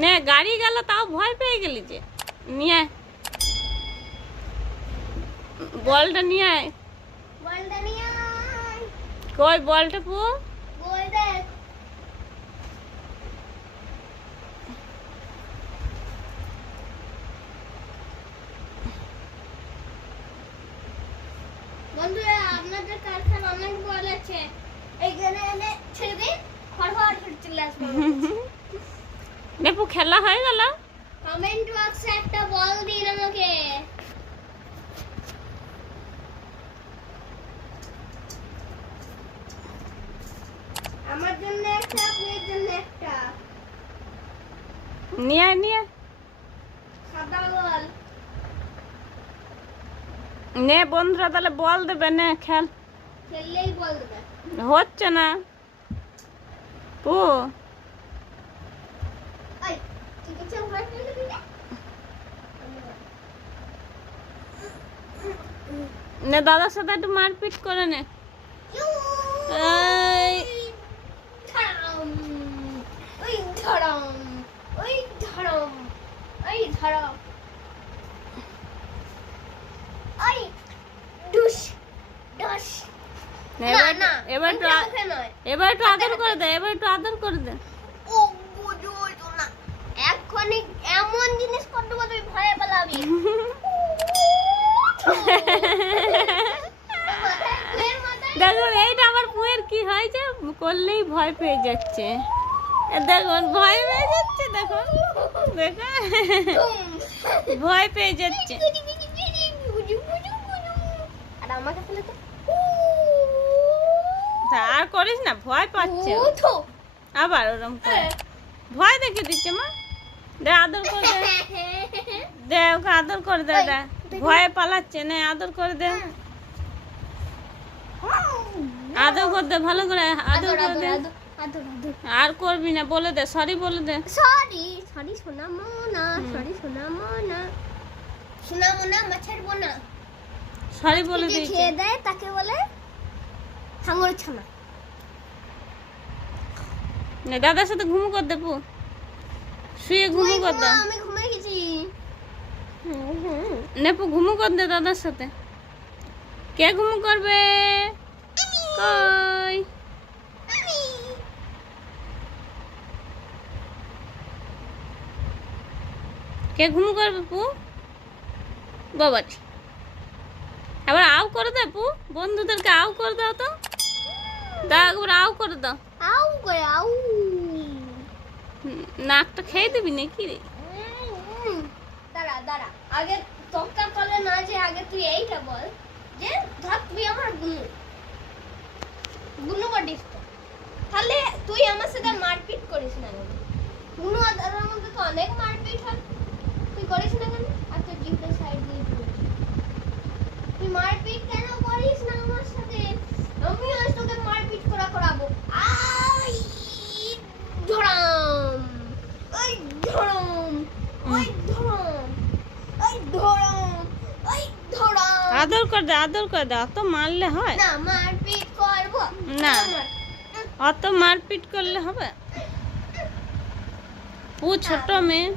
নে গাড়ি গেল তাও ভয় পেয়ে গেলি যে। নিয়ে আয় বলটা, নিয়ে আয়। বলটা নিয়ে আয়। কই বলটা পু? বল দেখ। বন্ধুরা আপনাদের কারখানা অনেক বল আছে, এইখানে এনে ছেড়ে দিন, ফরফর করে চলে আসবে। নেপু খেলা হয়ে গেল। কমেন্ট বক্সে একটা বল দিন আমাকে। আমার জন্য একটা, আপনার জন্য একটা। নিয়ে আয়, নিয়ে আয়। সাদা বল। নে বন্ধুরা তাহলে বল দেবে, নে খেল। খেললেই বল দেবে। হচ্ছে না পু। এই ঠিক আছে, ওরা খেলে দিবি না। নে দাদার সাথে একটু মারপিট করে নে। এই ধরাম, ওই ধরাম, ওই ধরাম, ওই ধরাম, ওই ডুস ডুস। নে, না না, এবার একটু মুখে নয়। এবার একটু আদর করে দে, এবার একটু আদর করে দে। ও বুঝো না, এখনই এমন জিনিস করতে তুই ভয়ে পালাবি। দেখুন এইটা আমার পুয়ের কি হয়েছে, করলেই ভয় পেয়ে যাচ্ছে। দেখুন ভয় পেয়ে যাচ্ছে, দেখুন দেখুন ভয় পেয়ে যাচ্ছে। আর আমাকে ফেলে তো আর করিস না, ভয় পাচ্ছে ও। আবার ওরকম করে ভয় দেখে দিচ্ছে মা। দে আদর করে দে, দে ওকে আদর করে দে। দে ভয়ে পালাচ্ছে, নে আদর করে দে, আদর করে দে ভালো করে, আদর করে দে। আর করবি না, বলে দে সরি, বলে দে সরি। সরি সোনা মোনা, সরি সোনা মোনা, সোনা মোনা মাছের বোনা। সরি বলে যে দিয়েছে। খেয়ে দেয় তাকে বলে হাঙর ছানা। নে দাদার সাথে ঘুমু কর দে পু, শুয়ে ঘুমু কর দে। আমি ঘুমিয়ে গেছি। নে পু ঘুমু কর দে দাদার সাথে। কে ঘুমু করবে? কই কে ঘুমু করবে পু? বাবাটি আবার আউ করে দে পু, বন্ধুদেরকে আউ করে দাও তো, দাও একবার আউ করে দাও। আউ করে আউ। নাকটা খেয়ে দিবি নাকি রে? দাঁড়া দাঁড়া, আগে তোকা কলে না, যে আগে তুই এইটা বল যে ধর তুই আমার গুনু গুনু বডিস তো, তাহলে তুই আমার সাথে মারপিট করিস না কেন? গুনু আর দাদার মধ্যে তো অনেক মারপিট হয়, তুই করিস না কেন? আর তোর জিভটা সাইড দিয়ে ঘুরিস। তুই মারপিট কেন করিস না আমার সাথে? আমি আজ তোকে মারপিট করাবো। আই ধরাম, ওই ধরাম, ওই ধরাম, ওই ধরাম, ওই ধরাম। আদর করে দে, আদর করে দে, অত মারলে হয় না মারপিট করবো না, অত মারপিট করলে হবে? পু ছোট মেয়ে।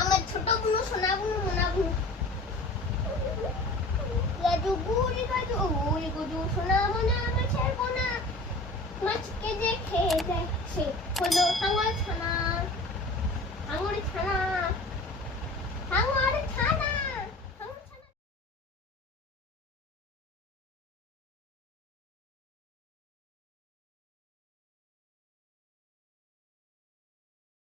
আমার ছোট বুনু, সোনা বুনু, মোনা বুনু, রাজু গুড়ি গাজু গুড়ি গুজু, সোনা মোনা মাছের বোনা, মাছকে যে খেয়ে দেয় সে হলো